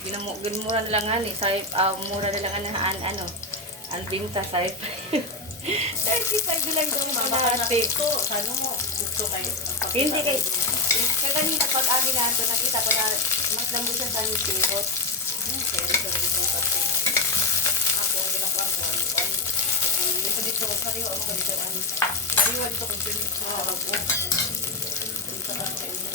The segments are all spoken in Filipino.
Ginmura na lang ani, mura na lang ano, ang binta sa 35 lang daw kalahati. Ano mo? Gusto kayo? Hindi kay kanina pag agi nato nakita ko na mas lambo siya sa nipot. Ako ang ginagawa ko. Dito dito ko sariwa mo dito ang sariwa dito ko pinit sa ako. Dito ka sa inyo.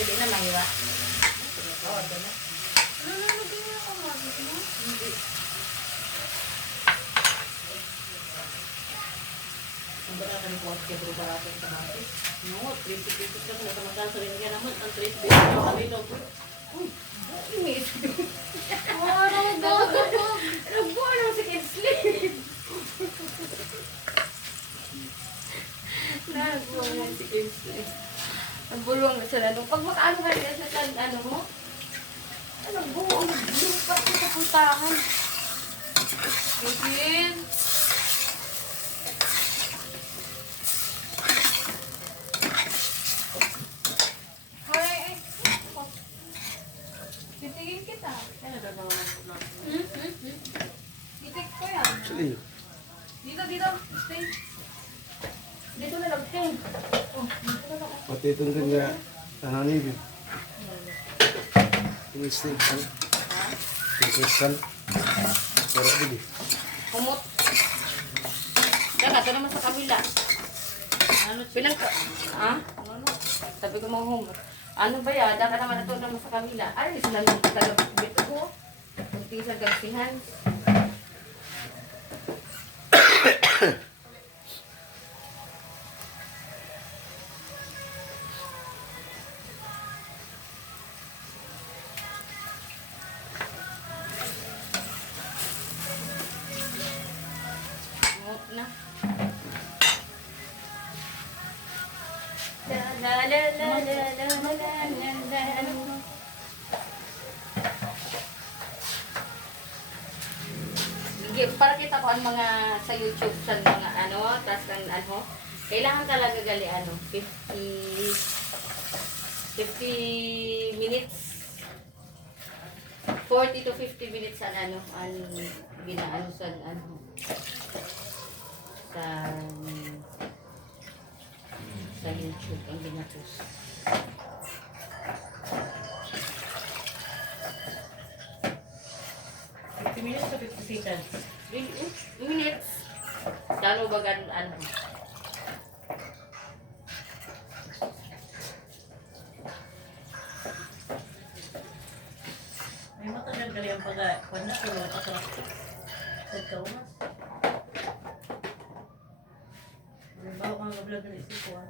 Pwede na mahiwa. Oo, ito na. Ang barato ni Kuwat kaya bro barato ng kamatis. No, 30 pesos lang na tamatang sa rin nga naman. Ang 30 pesos na kami no. Uy, inis. Nagbuha naman si Kinsley. Nagbuha naman si Kinsley. Nagbulong na siya na. Pag makaano ka rin sa ano mo, nagbuong lupa sa puntahan. Again. Ay. Titigil kita. Kaya nagagawa ko na. Titig ko yan. Actually, Dito. Stay. Dito na lang. Stay. Oh, dito na lang. pati itong din nga nananibig. Yung steak, ano? Yung kristal. Pero bili. Kumot. Yan, ito naman sa kabila. Ano Bilang ka. Ha? Ano? Sabi ko mga humor. Ano ba yan? Daka naman ito naman sa kabila. Ay, sinabi ko talaga dito ko. Kunti sa gagsihan. Kumot na. Para kita ko ang mga sa YouTube sa mga ano, tas ang ano, kailangan talaga gali ano, 50 minutes, 40 to 50 minutes ang ano, ang ginaano sa ano, sa YouTube ang ginapost. Minutes to 50 seconds. Minutes. Dano ba ano? May matagal gali ang pag-kuhan na pero atras. Nagkaumas. Bago kang ga-vlog na isip ko.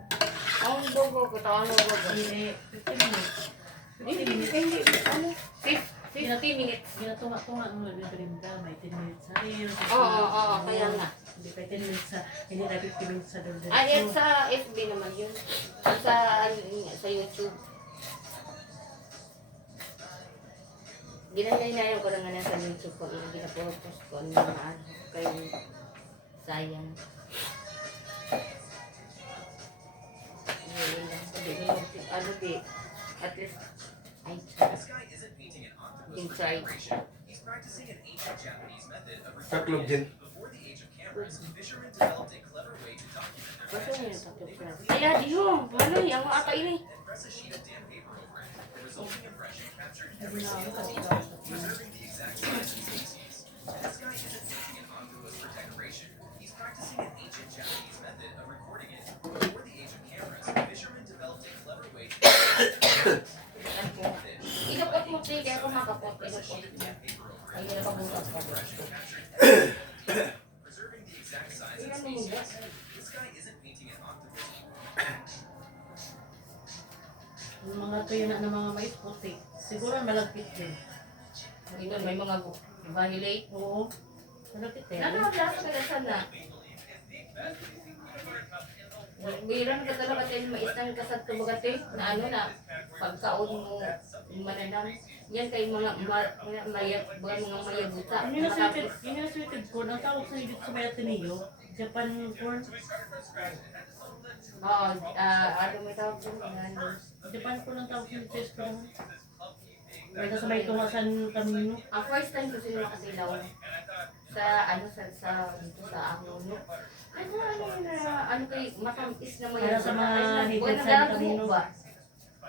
Ang bobo ko, tawang bobo. Hindi, 15 minutes. 50 minutes. Hindi, ano? 50 minutes. Ginatunga-tunga nung nagbibirinda. May 10 minutes sa reel. Oo, kaya nga. Hindi pa 10 minutes sa, hindi na 50 minutes sa dulda. Ah, yan sa FB naman yun. Sa YouTube. Ginanay-nayan ko na nga sa YouTube ko. Ginapost ko ang mga ano. Kayo sayang. Yun lang. Ano di? At least, ay, inside. Taklog din. Basta yun yung tatlo friends. Kaya di yun. Ano yung mga ata ini? Inupot mo, sige. Kaya kumakapot. Inupot. Ay, yun na pabukas ka. Ilan mo ba? Yung mga tuyo na ng mga mais puti. Siguro malagkit din. Ilan, may mga violate. Oo. Malagkit eh. Ano ang klase ka na sana? Bilang ka talaga tayo mais ng kasat kumagati na ano na pagkaon mo mananam. Yan kay mga mayabuta. Yun yung sweeted corn. Ang tawag sa higit sa may Ateneo. Japan corn. Ano may tawag ko na Japan corn ang tawag sa test ko naman. Kaya sa may tungasan kamino. ang first time ko sila makasilaw sa ano sa dito sa Angono. Ano kay matamis na Kaya sa mga higit sa kamino.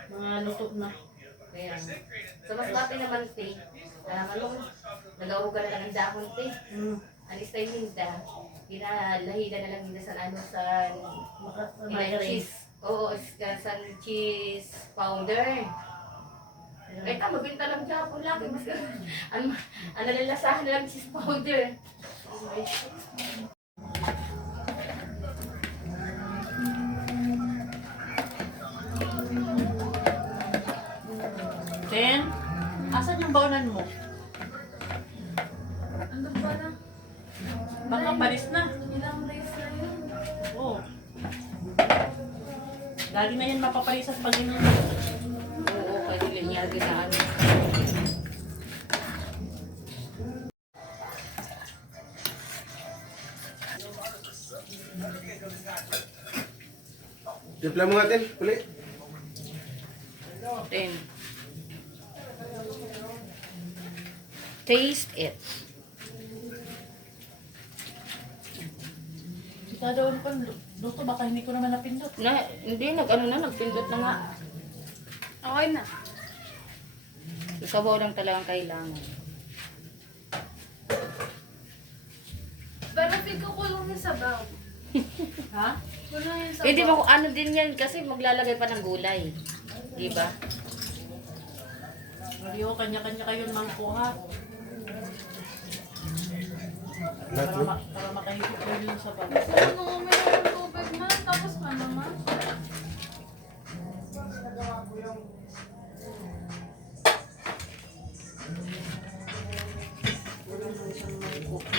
Mga luto na. Kaya, sa mas dati naman, te, nag-aruga na lang ang dahon, te. Alis tayo minta, pinalahida na lang minta sa ano, sa cheese. Oo, sa cheese powder. Kahit mabinta lang Japon lagi, mas ano nalalasahan na lang cheese powder. Then, asan yung baunan mo? Ano ba na? Baka palis na. Ilang days na yun. Oo. Lagi na yan mapapalisas pag ganyan. Oo, kaya linyagi na ano. Timpla mo natin, uli. Then, taste it. Dadawin ko, luto baka hindi ko naman napindot. Hindi, nagpindot na nga. Okay na. Sabaw lang talagang kailangan. Pero tingko kulong yung sabaw. Ha? Kulong yung sabaw. Eh, di ba kung ano din yan kasi maglalagay pa ng gulay. Di ba? Hindi ko, kanya-kanya kayo mangkuha. Para makahigit ko yung sabaw. Ano, mayroon ng tubig man, tapos ano man. Walang isang mangkuha.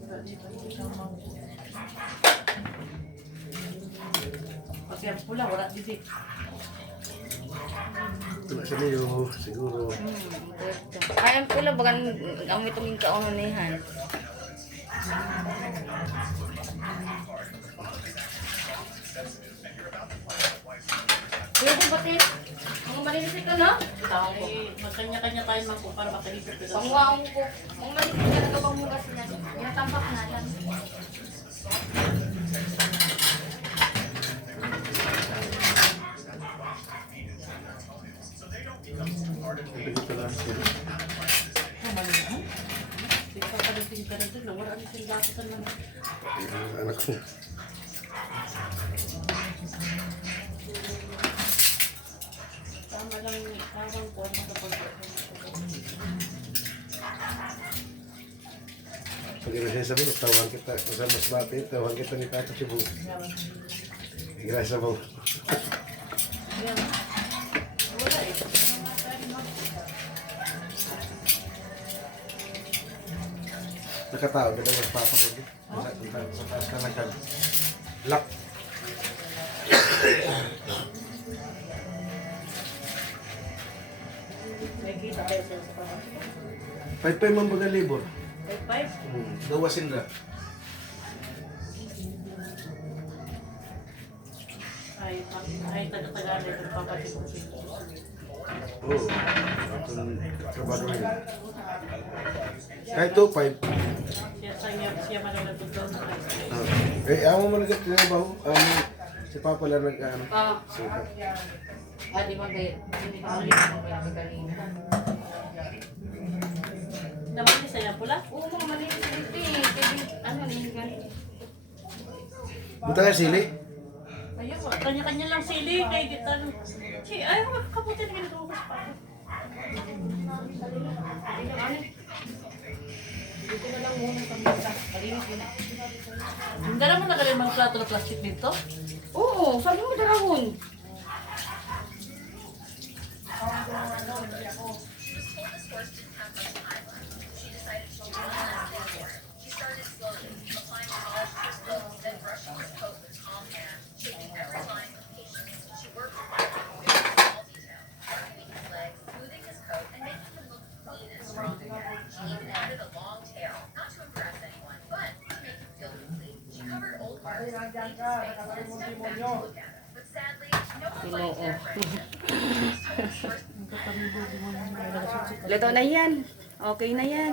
Wala dito isang mangkuha. Pag yan pula, wala dito. Wala sa niyo, siguro. Ay, ang pula, bagan ang itong kauno na yan. Pwede ba, Tin? Ang malinis ito, no? Tawag ko. Ay, magkanya-kanya tayo mangkuha para makahigit ko. Pangwaong ko. Ang malinis ka na bang mugas niya. Tinatambak na lang. Dito lang sila. Kamalihan? Di pa palating ka na dun. Wala na silang lakatan lang. Yung anak ko. Tama lang tawang ko ano kapag Pag siya sabi, tawan kita. Sa mas bati, tawan kita ni Tata Cebu. Gracias sa mo. Yan. Wala eh. Nakatao, ganda mas papa ko. Sa taas ka nagkag. Lock. May kita kayo sa parang. Pay man baga libor. 5-5? Dawa sindra. Ay taga-tagalay kung papatid ko siya. Oo. Atong trabaho rin. Kahit 2-5. Siya mananagot doon na kayo. Amo mo nagkat tinabaho. Si Papa lang nag-ano. Suka. Di ba kayo? Hindi ko malinis mo kaya kanina. Naman niya sa'yo pula? Oo, mga malinis dito eh. Ano na yung ganito? Buta nga sili. Ayun, kanya-kanya lang sili. Kaya di tanong. Ayaw ko kaputi na ginagawa ko sa pala. Dito na lang muna sa mesa. Kalinis mo na. Dala mo na kalim mga plato na plastic dito? Oo, sabi mo dalawon. Luto na yan. Okay na yan.